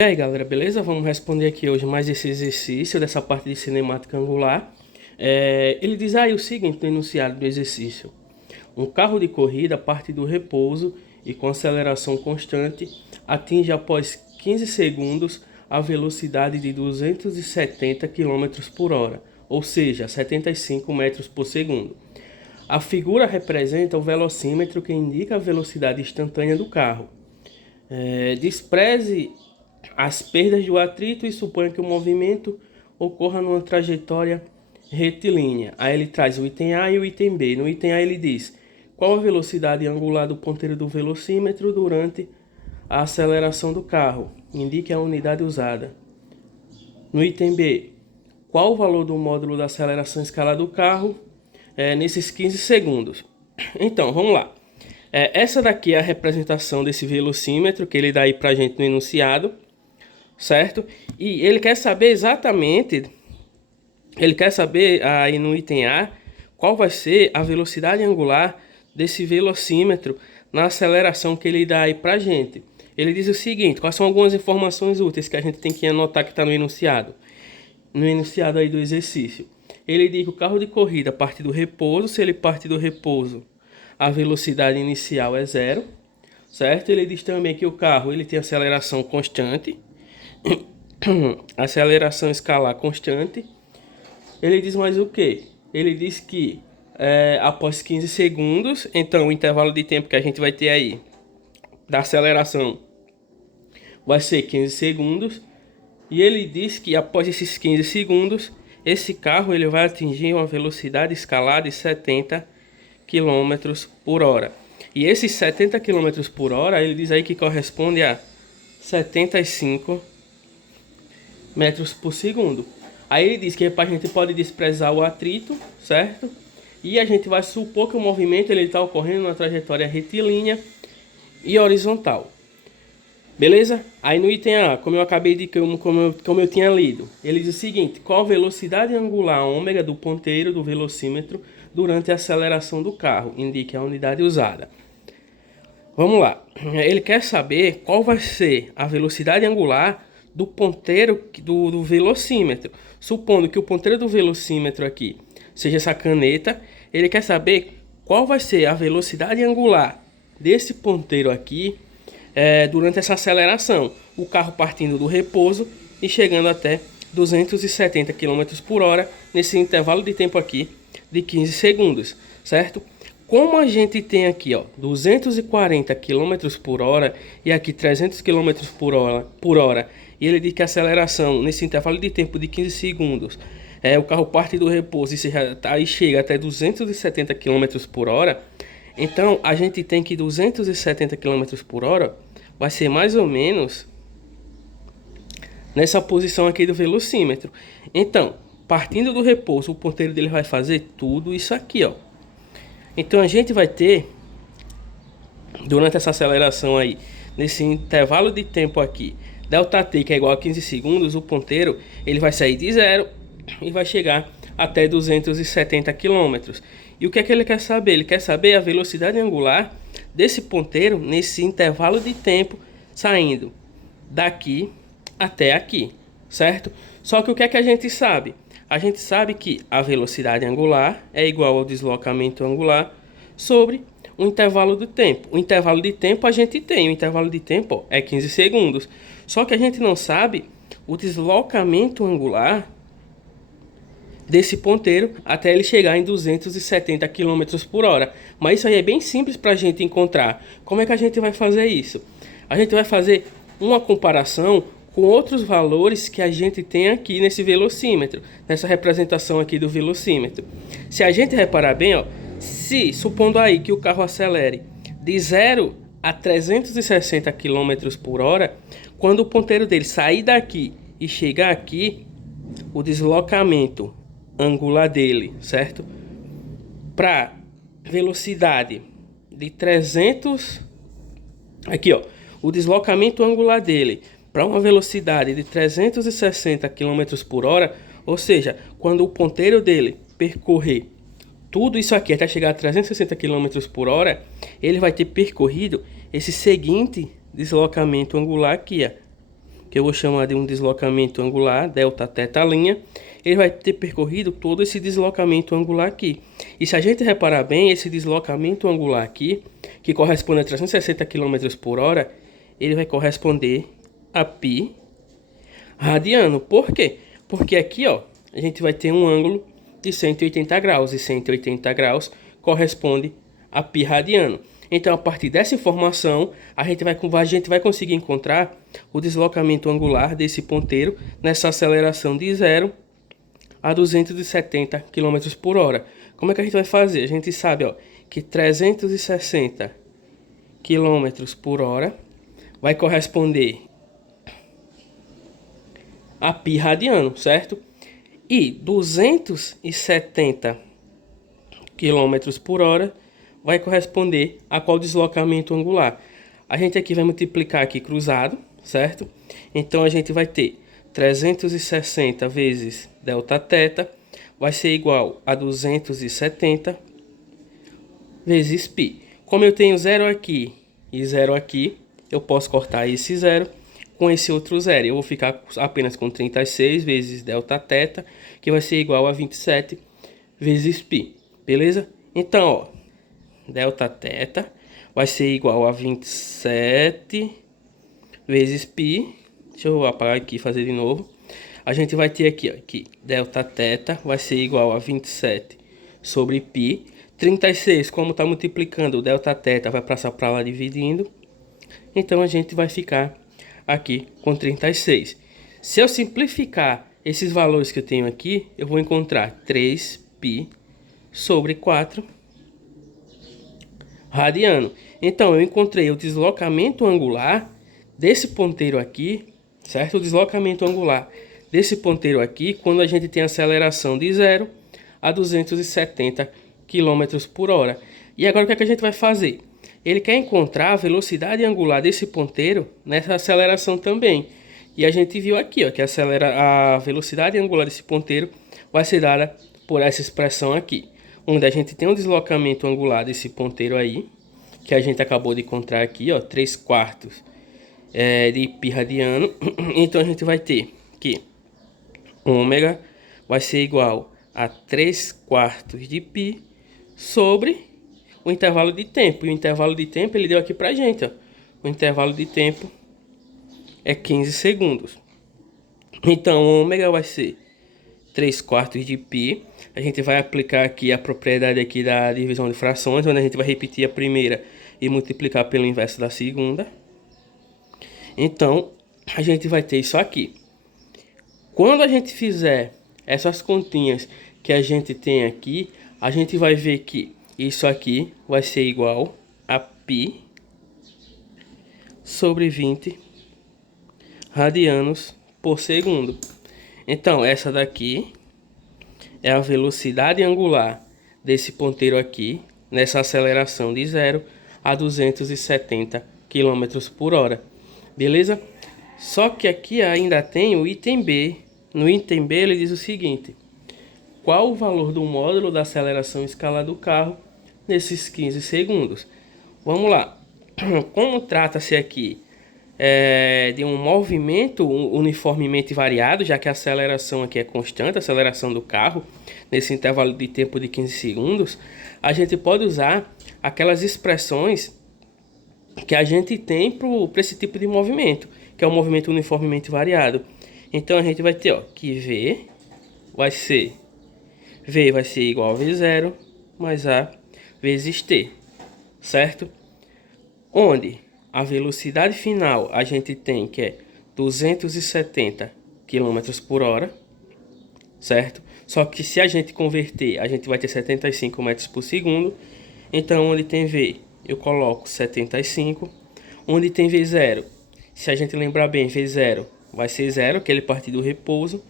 E aí galera, beleza? Vamos responder aqui hoje mais esse exercício dessa parte de cinemática angular. Ele diz aí o seguinte no enunciado do exercício: um carro de corrida parte do repouso e com aceleração constante atinge após 15 segundos a velocidade de 270 km por hora, ou seja, 75 metros por segundo. A figura representa o velocímetro que indica a velocidade instantânea do carro. Despreze as perdas do atrito e suponha que o movimento ocorra numa trajetória retilínea. Aí ele traz o item A e o item B. No item A ele diz qual a velocidade angular do ponteiro do velocímetro durante a aceleração do carro. Indique a unidade usada. No item B, qual o valor do módulo da aceleração escalar do carro nesses 15 segundos. Então, vamos lá. Essa daqui é a representação desse velocímetro que ele dá aí pra gente no enunciado, certo? E ele quer saber exatamente, ele quer saber aí no item A, qual vai ser a velocidade angular desse velocímetro na aceleração que ele dá aí pra gente. Ele diz o seguinte: quais são algumas informações úteis que a gente tem que anotar que está no enunciado aí do exercício. Ele diz que o carro de corrida parte do repouso. Se ele parte do repouso, a velocidade inicial é zero, certo? Ele diz também que o carro ele tem aceleração constante, aceleração escalar constante. Ele diz mais o que? Ele diz que após 15 segundos, então o intervalo de tempo que a gente vai ter aí da aceleração vai ser 15 segundos. E ele diz que após esses 15 segundos, esse carro ele vai atingir uma velocidade escalar de 70 km por hora. E esses 70 km por hora, ele diz aí que corresponde a 75 metros por segundo. Aí ele diz que a gente pode desprezar o atrito, certo? E a gente vai supor que o movimento ele está ocorrendo numa trajetória retilínea e horizontal. Beleza? Aí no item A, como eu tinha lido, ele diz o seguinte: qual a velocidade angular ômega do ponteiro do velocímetro durante a aceleração do carro? Indique a unidade usada. Vamos lá. Ele quer saber qual vai ser a velocidade angular do ponteiro do velocímetro. Supondo que o ponteiro do velocímetro aqui seja essa caneta, ele quer saber qual vai ser a velocidade angular desse ponteiro aqui durante essa aceleração. O carro partindo do repouso e chegando até 270 km por hora nesse intervalo de tempo aqui de 15 segundos, certo? Como a gente tem aqui 240 km por hora e aqui 300 km por hora, e ele diz que a aceleração nesse intervalo de tempo de 15 segundos, o carro parte do repouso e chega até 270 km por hora, então a gente tem que 270 km por hora vai ser mais ou menos nessa posição aqui do velocímetro. Então, partindo do repouso, o ponteiro dele vai fazer tudo isso aqui, ó. Então a gente vai ter, durante essa aceleração aí, nesse intervalo de tempo aqui, ΔT, que é igual a 15 segundos, o ponteiro ele vai sair de zero e vai chegar até 270 km. E o que é que ele quer saber? Ele quer saber a velocidade angular desse ponteiro nesse intervalo de tempo saindo daqui até aqui, certo? Só que o que é que a gente sabe? A gente sabe que a velocidade angular é igual ao deslocamento angular sobre o intervalo de tempo. O intervalo de tempo a gente tem, o intervalo de tempo é 15 segundos. Só que a gente não sabe o deslocamento angular desse ponteiro até ele chegar em 270 km por hora. Mas isso aí é bem simples para a gente encontrar. Como é que a gente vai fazer isso? A gente vai fazer uma comparação com outros valores que a gente tem aqui nesse velocímetro, nessa representação aqui do velocímetro. Se a gente reparar bem, se supondo aí que o carro acelere de 0 a 360 km por hora, quando o ponteiro dele sair daqui e chegar aqui, o deslocamento angular dele, certo? Para velocidade de 300, aqui o deslocamento angular dele para uma velocidade de 360 km por hora, ou seja, quando o ponteiro dele percorrer tudo isso aqui até chegar a 360 km por hora, ele vai ter percorrido esse seguinte deslocamento angular aqui, que eu vou chamar de um deslocamento angular, Δθ', ele vai ter percorrido todo esse deslocamento angular aqui. E se a gente reparar bem, esse deslocamento angular aqui, que corresponde a 360 km por hora, ele vai corresponder a π radiano. Por quê? Porque aqui, ó, a gente vai ter um ângulo de 180 graus, e 180 graus corresponde a π radiano. Então, a partir dessa informação, a gente vai conseguir encontrar o deslocamento angular desse ponteiro nessa aceleração de 0 a 270 km por hora. Como é que a gente vai fazer? A gente sabe, ó, que 360 km por hora vai corresponder a π radiano, certo? E 270 km por hora vai corresponder a qual deslocamento angular? A gente aqui vai multiplicar aqui cruzado, certo? Então a gente vai ter 360 vezes Δθ vai ser igual a 270 vezes π. Como eu tenho 0 aqui e 0 aqui, eu posso cortar esse 0 com esse outro 0. Eu vou ficar apenas com 36 vezes Δθ, que vai ser igual a 27 vezes π. Beleza? Então, ó, Δθ vai ser igual a 27 vezes π. Deixa eu apagar aqui e fazer de novo. A gente vai ter aqui, ó, que Δθ vai ser igual a 27 sobre π. 36, como está multiplicando, o Δθ vai passar para lá dividindo. Então, a gente vai ficar aqui com 36. Se eu simplificar esses valores que eu tenho aqui, eu vou encontrar 3π sobre 4 radiano. Então, eu encontrei o deslocamento angular desse ponteiro aqui, certo? O deslocamento angular desse ponteiro aqui, quando a gente tem aceleração de 0 a 270 km por hora. E agora o que é que a gente vai fazer? Ele quer encontrar a velocidade angular desse ponteiro nessa aceleração também. E a gente viu aqui, ó, que a velocidade angular desse ponteiro vai ser dada por essa expressão aqui, onde a gente tem um deslocamento angular desse ponteiro aí, que a gente acabou de encontrar aqui, ó, 3/4 de π radiano. Então a gente vai ter que ômega vai ser igual a 3/4 de π sobre o intervalo de tempo. E o intervalo de tempo ele deu aqui pra gente, ó. O intervalo de tempo é 15 segundos. Então, ômega vai ser 3/4 de π. A gente vai aplicar aqui a propriedade aqui da divisão de frações, onde a gente vai repetir a primeira e multiplicar pelo inverso da segunda. Então, a gente vai ter isso aqui. Quando a gente fizer essas continhas que a gente tem aqui, a gente vai ver que isso aqui vai ser igual a π sobre 20 radianos por segundo. Então, essa daqui é a velocidade angular desse ponteiro aqui, nessa aceleração de 0 a 270 km por hora. Beleza? Só que aqui ainda tem o item B. No item B ele diz o seguinte: qual o valor do módulo da aceleração escalar do carro nesses 15 segundos? Vamos lá. Como trata-se aqui de um movimento uniformemente variado, já que a aceleração aqui é constante, a aceleração do carro, nesse intervalo de tempo de 15 segundos, a gente pode usar aquelas expressões que a gente tem para esse tipo de movimento, que é o movimento uniformemente variado. Então a gente vai ter, ó, que V vai ser igual a V0 mais A vezes T, certo? Onde a velocidade final a gente tem que é 270 km por hora, certo? Só que se a gente converter, a gente vai ter 75 metros por segundo. Então, onde tem V, eu coloco 75. Onde tem V0, se a gente lembrar bem, V0 vai ser 0, que ele parte do repouso,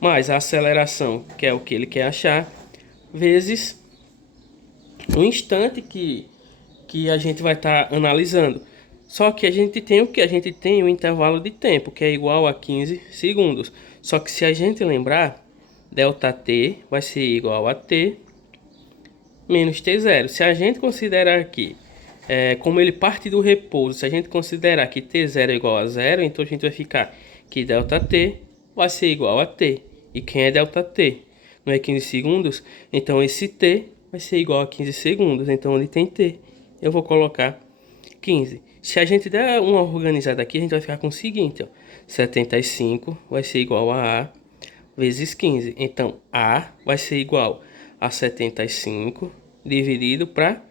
mais a aceleração, que é o que ele quer achar, vezes o instante que a gente vai estar analisando. Só que a gente tem o que? A gente tem o intervalo de tempo, que é igual a 15 segundos. Só que se a gente lembrar, ΔT vai ser igual a T menos T0. Se a gente considerar aqui, como ele parte do repouso, se a gente considerar que T0 é igual a 0, então a gente vai ficar que ΔT vai ser igual a T. E quem é ΔT? Não é 15 segundos? Então esse T vai ser igual a 15 segundos. Então ele tem T. Eu vou colocar 15. Se a gente der uma organizada aqui, a gente vai ficar com o seguinte, ó. 75 vai ser igual a A vezes 15. Então A vai ser igual a 75 dividido para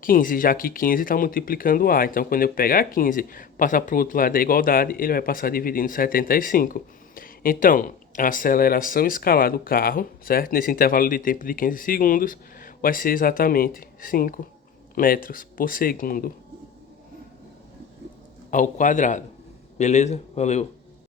15, já que 15 está multiplicando A. Então, quando eu pegar 15 passar para o outro lado da igualdade, ele vai passar dividindo 75. Então, a aceleração escalar do carro, certo? Nesse intervalo de tempo de 15 segundos, vai ser exatamente 5 metros por segundo ao quadrado. Beleza? Valeu!